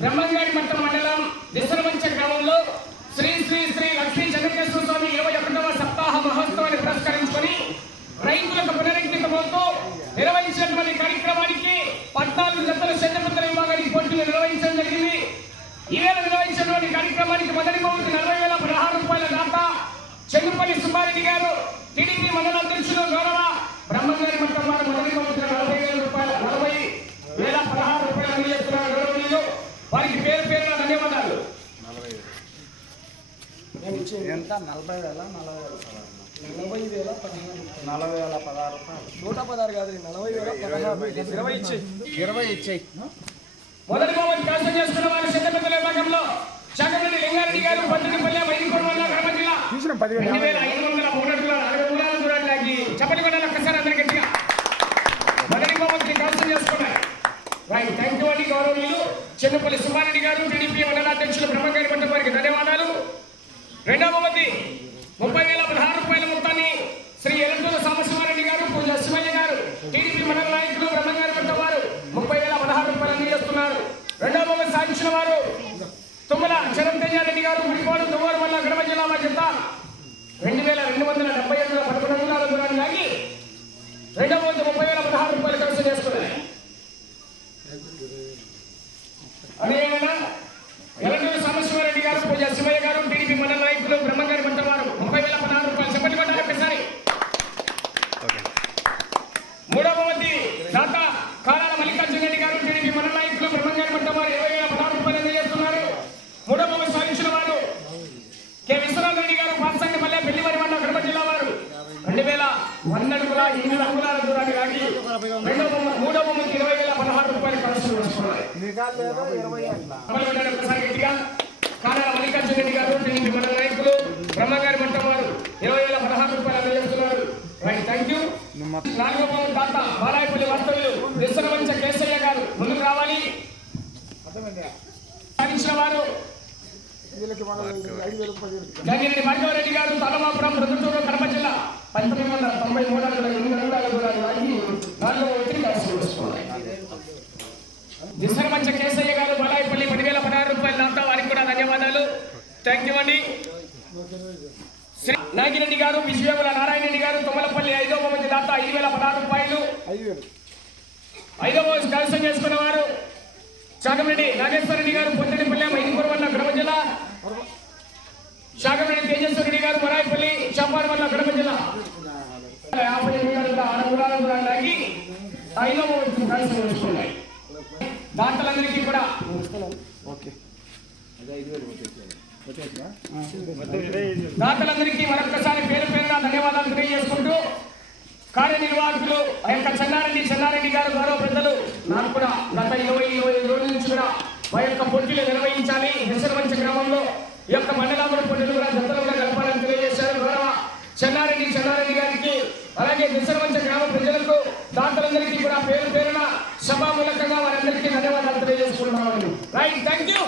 బ్రహ్మంగాడి మట్ట మండలం దిశరమంచ గ్రామంలో శ్రీ శ్రీ శ్రీ లక్ష్మీ చంద్రకేశ్వర స్వామి ఇరవై ఒకటవ సప్తాహ మహోత్సవాన్ని పురస్కరించుకొని రైతులకు పునరంకితమవుతూ నిర్వహించినటువంటి కార్యక్రమానికి పద్నాలుగు జతల చంద్రపుత్ర విభాగానికి పోటీలు నిర్వహించడం జరిగింది. ఈ వేళ నిర్వహించినటువంటి కార్యక్రమానికి మొదటి బహుమతి నలభై వేల పదహారు రూపాయల దాత చెన్నుపల్లి సుబ్బారెడ్డి గారు. టీడీపీ మండల అధ్యక్షులు గౌరవ బ్రహ్మంగారి మట్టం వారు మొదటి బహుమతి నలభై వేల రూపాయల నలభై వేల పదహారు రూపాయలు అందజేస్తున్నారు గౌరవనీయులు వారికి పేరు పేరున ధన్యవాదాలు ఎంత? నలభై వేల నలభై వేల నలభై వేల పదహారు నలభై వేల పదహారు రూపాయలు. నూట పదహారు కాదు నలభై వేల పదహారు. ఇరవై ఇచ్చేయి ఇరవై ఇచ్చేయి మొదటి బహుమతి కైవసం చేసుకున్న వారి శంకరపల్లి విభాగంలో శాఖపల్లి లింగారెడ్డి గారు పంతొమ్మిదిపల్లి వైదికొండ కడప జిల్లా రెండు వేల ఐదు వందల మూడు అడుగుల అరవై మూడాల దూరానికి చప్పటి కొట్టాలి ఒక్కసారి అందరి గట్టిగా. మొదటి బహుమతిని కైవసం చేసుకున్నారు రైట్ థ్యాంక్ యూ అండి గౌరవనీయులు. చెన్నపల్లి సుబ్బారెడ్డి గారు టీడీపీ మండల అధ్యక్షులు బ్రహ్మంగారి పట్ల రెండవది రెండవ బహుమతి ముప్పై వేల పదహారు రూపాయల మొత్తాన్ని శ్రీ ఎలంటూర సాంబశివారెడ్డి గారు పూజ శివయ్య గారు టీడీపీ మండల నాయకులు బ్రహ్మంగారి పెద్ద వారు ముప్పై వేల పదహారు రూపాయలు అందజేస్తున్నారు. రెండవ బహుమతి సాధించిన వారు తుమ్మల చరణ్ గారు గుడిపాడు దువ్వారు వల్ల గడప జిల్లా చెత్త. రెండు వేల రెండు వందల డెబ్బై ఐదు పదకొండు వందల దూరాన్ని లాగి రెండవ బహుమతి ముప్పై వేల పదహారు రూపాయలు ఖర్చు చేస్తున్నారు అదేవిధంగా ఎలంటూరు సాంబశివారెడ్డి గారు పూజ శివయ్య గారు టీడీపీ మండల నాయకులు బ్రహ్మంగారి పంట వారు ముప్పై వేల పదహారు రూపాయలు చెప్పండి కొట్టాలి ఒకసారి మూడవ బహుమతి దాత కాలాల మల్లికార్జున రెడ్డి గారు టీడీపీ మండల నాయకులు బ్రహ్మంగారి పంట వారు ఇరవై వేల పదహారు రూపాయలు అందజేస్తున్నారు మూడవ బహుమతి సాధించిన వారు కె రెడ్డి గారు పాల్సంగి పల్లె పెళ్ళివారి మండలం కడప జిల్లా వారు. రెండు వేల వంద అడుగుల ఎనిమిది అంగుళాల దూరాన్ని రాగి రెండవ మూడవ బహుమతి ఇరవై వేల పదహారు రూపాయలు ఖర్చు చేసుకున్నారు ఒకసారి గట్టిగా కానాల మల్లికార్జున రెడ్డి గారు టీడీపీ మండల నాయకులు బ్రహ్మగారి మంట వారు ఇరవై వేల పదహారు రూపాయలు అందజేస్తున్నారు. రైట్ థ్యాంక్ యూ నాలుగో పవన్ తాత బాలాయపల్లి వాస్తవ్యులు దిశరవంచ కేశయ్య గారు ముందుకు రావాలి. సాధించిన వారు గంగిరెడ్డి భార్గవరెడ్డి గారు తలమాపురం ప్రొద్దుటూరు కడప జిల్లా పంతొమ్మిది వందల తొంభై మూడు వందల ఎనిమిది వందల దూరాలు లాగి నాలుగో వ్యక్తిని కలిసి చేసుకోవాలి దిశరవంచ కేశయ్య గారు బాలాయపల్లి పదివేల పదహారు రూపాయలు దాంతో వారికి కూడా ధన్యవాదాలు. థ్యాంక్ యూ అండి. శ్రీ నాగిరెడ్డి గారు విజయముల నారాయణ రెడ్డి గారు తుమ్మలపల్లి ఐదో మంది దాత ఐదు వేల పదహారు రూపాయలు. ఐదవ కలసం చేసుకున్న వారు శాఖరెడ్డి నాగేశ్వరరెడ్డి గారు పొందడిపల్లి మైదుపూర్ వల్ల గడప జిల్లా. శాఖరెడ్డి తేజస్వరెడ్డి గారు మరాయిపల్లి చంపాడు వల్ల గడప జిల్లా. యాభై వంతు కలసం చేసుకున్నాయి దాతలందరికీ కూడా దాతలందరికీ మరొకసారి పేరు పేరున ధన్యవాదాలు తెలియజేసుకుంటూ కార్యనిర్వాహకులు ఆ యొక్క చెన్నారెడ్డి చెన్నారెడ్డి గారు గౌరవ పెద్దలు నాకు కూడా గత ఇరవై ఇరవై ఐదు రోజుల నుంచి కూడా మా యొక్క పోటీలు నిర్వహించాలి. హెసరవంచ గ్రామంలో ఈ యొక్క మండలాముల పోటీలు కూడా జతలు కూడా జరపాలని తెలియజేశారు. గౌరవ చెన్నారెడ్డి చెన్నారెడ్డి గారికి అలాగే హెసరవంచ గ్రామ ప్రజలకు దాతలందరికీ కూడా పేరు పేరున సభామూలకంగా వారందరికీ ధన్యవాదాలు తెలియజేసుకుంటున్నామండి. Right thank you